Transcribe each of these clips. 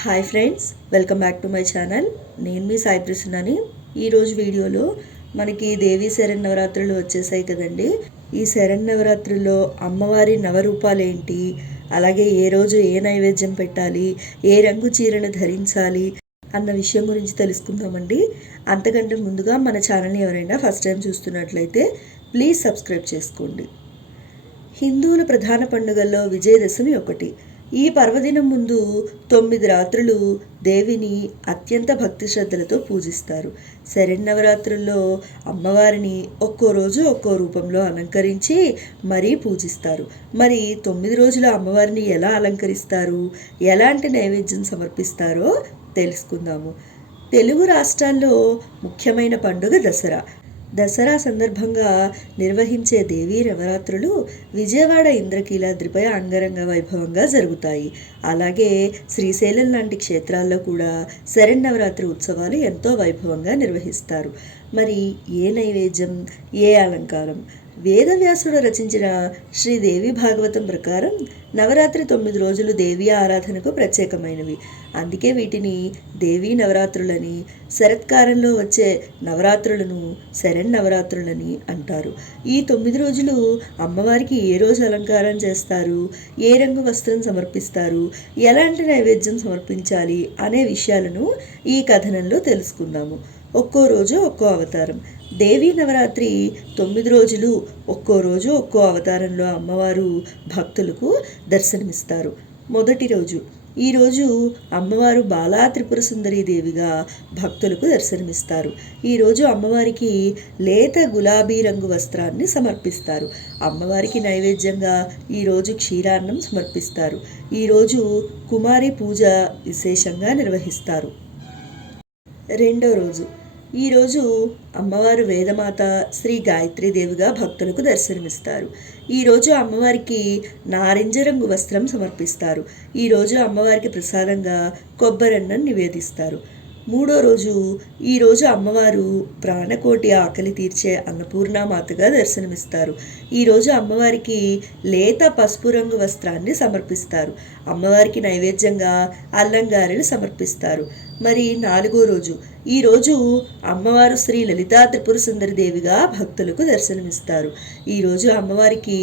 Hi friends, welcome back to my channel. నేను మీ సాయి ప్రసన్నని. ఈరోజు వీడియోలో మనకి దేవీ శరన్నవరాత్రులు వచ్చేసాయి కదండి. ఈ శరన్నవరాత్రుల్లో అమ్మవారి నవరూపాలు ఏంటి, అలాగే ఏ రోజు ఏ నైవేద్యం పెట్టాలి, ఏ రంగు చీరను ధరించాలి అన్న విషయం గురించి తెలుసుకుందామండి. అంతకంటే ముందుగా మన ఛానల్ని ఎవరైనా ఫస్ట్ టైం చూస్తున్నట్లయితే ప్లీజ్ సబ్స్క్రైబ్ చేసుకోండి. హిందువుల ప్రధాన పండుగల్లో విజయదశమి ఒకటి. ఈ పర్వదినం ముందు 9 రాత్రులు దేవిని అత్యంత భక్తి శ్రద్ధలతో పూజిస్తారు. శరన్నవరాత్రుల్లో అమ్మవారిని ఒక్కో రోజు ఒక్కో రూపంలో అలంకరించి మరీ పూజిస్తారు. మరి 9 రోజుల అమ్మవారిని ఎలా అలంకరిస్తారు, ఎలాంటి నైవేద్యం సమర్పిస్తారో తెలుసుకుందాము. తెలుగు రాష్ట్రాల్లో ముఖ్యమైన పండుగ దసరా. దసరా సందర్భంగా నిర్వహించే దేవీ నవరాత్రులు విజయవాడ ఇంద్రకీలాద్రిపై అంగరంగ వైభవంగా జరుగుతాయి. అలాగే శ్రీశైలం లాంటి క్షేత్రాల్లో కూడా శరన్నవరాత్రి ఉత్సవాలు ఎంతో వైభవంగా నిర్వహిస్తారు. మరి ఏ నైవేద్యం, ఏ అలంకారం? వేదవ్యాసుడు రచించిన శ్రీదేవి భాగవతం ప్రకారం నవరాత్రి 9 రోజులు దేవీ ఆరాధనకు ప్రత్యేకమైనవి. అందుకే వీటిని దేవీ నవరాత్రులని, శరత్కాలంలో వచ్చే నవరాత్రులను శరన్నవరాత్రులని అంటారు. ఈ 9 రోజులు అమ్మవారికి ఏ రోజు అలంకారం చేస్తారు, ఏ రంగు వస్త్రం సమర్పిస్తారు, ఎలాంటి నైవేద్యం సమర్పించాలి అనే విషయాలను ఈ కథనంలో తెలుసుకుందాము. ఒక్కో రోజు ఒక్కో అవతారం. దేవీ నవరాత్రి 9 రోజులు ఒక్కో రోజు ఒక్కో అవతారంలో అమ్మవారు భక్తులకు దర్శనమిస్తారు. మొదటి రోజు. ఈరోజు అమ్మవారు బాలా త్రిపుర సుందరీ దేవిగా భక్తులకు దర్శనమిస్తారు. ఈరోజు అమ్మవారికి లేత గులాబీ రంగు వస్త్రాన్ని సమర్పిస్తారు. అమ్మవారికి నైవేద్యంగా ఈరోజు క్షీరాన్నం సమర్పిస్తారు. ఈరోజు కుమారి పూజ విశేషంగా నిర్వహిస్తారు. రెండో రోజు. ఈరోజు అమ్మవారు వేదమాత శ్రీ గాయత్రీదేవిగా భక్తులకు దర్శనమిస్తారు. ఈరోజు అమ్మవారికి నారింజ రంగు వస్త్రం సమర్పిస్తారు. ఈరోజు అమ్మవారికి ప్రసాదంగా కొబ్బరన్నం నివేదిస్తారు. మూడో రోజు. ఈరోజు అమ్మవారు ప్రాణకోటి ఆకలి తీర్చే అన్నపూర్ణామాతగా దర్శనమిస్తారు. ఈరోజు అమ్మవారికి లేత పసుపు రంగు వస్త్రాన్ని సమర్పిస్తారు. అమ్మవారికి నైవేద్యంగా అల్లంగారెలు సమర్పిస్తారు. మరి నాలుగో రోజు. ఈరోజు అమ్మవారు శ్రీ లలితా త్రిపుర సుందరి దేవిగా భక్తులకు దర్శనమిస్తారు. ఈరోజు అమ్మవారికి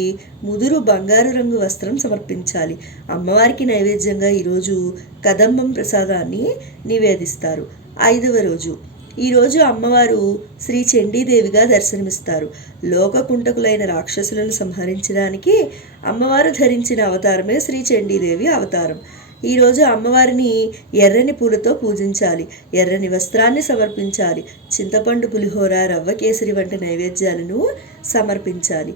ముదురు బంగారు రంగు వస్త్రం సమర్పించాలి. అమ్మవారికి నైవేద్యంగా ఈరోజు కదంబం ప్రసాదాన్ని నివేదిస్తారు. ఐదవ రోజు. ఈరోజు అమ్మవారు శ్రీ చండీదేవిగా దర్శనమిస్తారు. లోకకుంటకులైన రాక్షసులను సంహరించడానికి అమ్మవారు ధరించిన అవతారమే శ్రీ చండీదేవి అవతారం. ఈరోజు అమ్మవారిని ఎర్రని పూలతో పూజించాలి. ఎర్రని వస్త్రాన్ని సమర్పించాలి. చింతపండు పులిహోర, రవ్వ కేసరి వంటి నైవేద్యాలను సమర్పించాలి.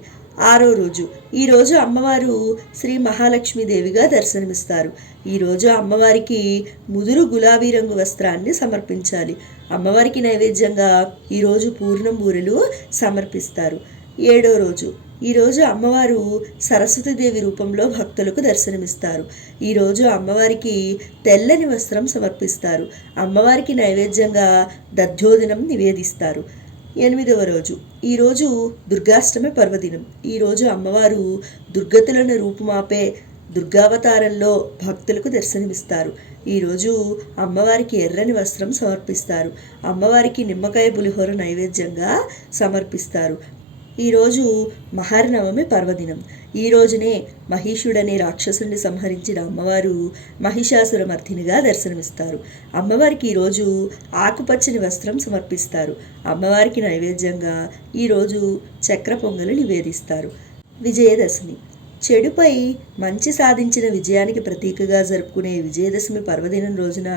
ఆరో రోజు. ఈరోజు అమ్మవారు శ్రీ మహాలక్ష్మీదేవిగా దర్శనమిస్తారు. ఈరోజు అమ్మవారికి ముదురు గులాబీ రంగు వస్త్రాన్ని సమర్పించాలి. అమ్మవారికి నైవేద్యంగా ఈరోజు పూర్ణం బూరెలు సమర్పిస్తారు. ఏడో రోజు. ఈరోజు అమ్మవారు సరస్వతీదేవి రూపంలో భక్తులకు దర్శనమిస్తారు. ఈరోజు అమ్మవారికి తెల్లని వస్త్రం సమర్పిస్తారు. అమ్మవారికి నైవేద్యంగా దధ్యోదనం నివేదిస్తారు. ఎనిమిదవ రోజు. ఈరోజు దుర్గాష్టమి పర్వదినం. ఈరోజు అమ్మవారు దుర్గతులను రూపుమాపే దుర్గావతారంలో భక్తులకు దర్శనమిస్తారు. ఈరోజు అమ్మవారికి ఎర్రని వస్త్రం సమర్పిస్తారు. అమ్మవారికి నిమ్మకాయ పులిహోర నైవేద్యంగా సమర్పిస్తారు. ఈరోజు మహర్నవమి పర్వదినం. ఈ రోజునే మహిషుడనే రాక్షసుని సంహరించిన అమ్మవారు మహిషాసురమర్ధినిగా దర్శనమిస్తారు. అమ్మవారికి ఈరోజు ఆకుపచ్చని వస్త్రం సమర్పిస్తారు. అమ్మవారికి నైవేద్యంగా ఈరోజు చక్ర పొంగలు నివేదిస్తారు. విజయదశమి. చెడుపై మంచి సాధించిన విజయానికి ప్రతీకగా జరుపుకునే విజయదశమి పర్వదినం రోజున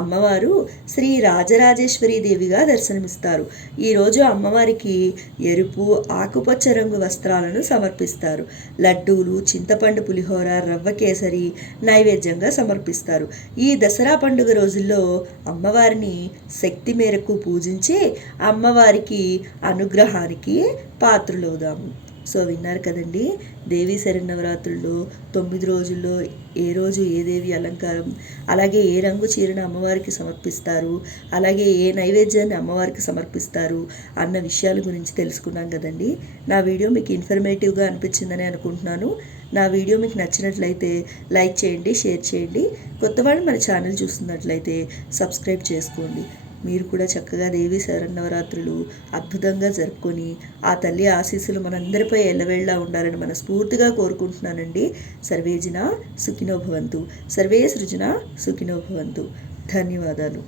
అమ్మవారు శ్రీ రాజరాజేశ్వరీ దేవిగా దర్శనమిస్తారు. ఈరోజు అమ్మవారికి ఎరుపు, ఆకుపచ్చ రంగు వస్త్రాలను సమర్పిస్తారు. లడ్డూలు, చింతపండు పులిహోర, రవ్వ కేసరి నైవేద్యంగా సమర్పిస్తారు. ఈ దసరా పండుగ రోజుల్లో అమ్మవారిని శక్తి మేరకు పూజించి అమ్మవారికి అనుగ్రహానికి పాత్రులవుదాము. సో విన్నారు కదండి, దేవీ శరన్నవరాత్రుల్లో 9 రోజుల్లో ఏ రోజు ఏ దేవి అలంకారం, అలాగే ఏ రంగు చీరను అమ్మవారికి సమర్పిస్తారు, అలాగే ఏ నైవేద్యాన్ని అమ్మవారికి సమర్పిస్తారు అన్న విషయాల గురించి తెలుసుకున్నాం కదండి. నా వీడియో మీకు ఇన్ఫర్మేటివ్గా అనిపించిందని అనుకుంటున్నాను. నా వీడియో మీకు నచ్చినట్లయితే లైక్ చేయండి, షేర్ చేయండి. కొత్త వాళ్ళు మన ఛానల్ చూస్తున్నట్లయితే సబ్స్క్రైబ్ చేసుకోండి. మీరు కూడా చక్కగా దేవి శరన్నవరాత్రులు అద్భుతంగా జరుపుకొని ఆ తల్లి ఆశీస్సులు మనందరిపై ఎల్లవేళలా ఉండాలని మనస్ఫూర్తిగా కోరుకుంటున్నానండి. సర్వేజన సుఖినో భవంతు, సర్వే సృజన సుఖినో భవంతు. ధన్యవాదాలు.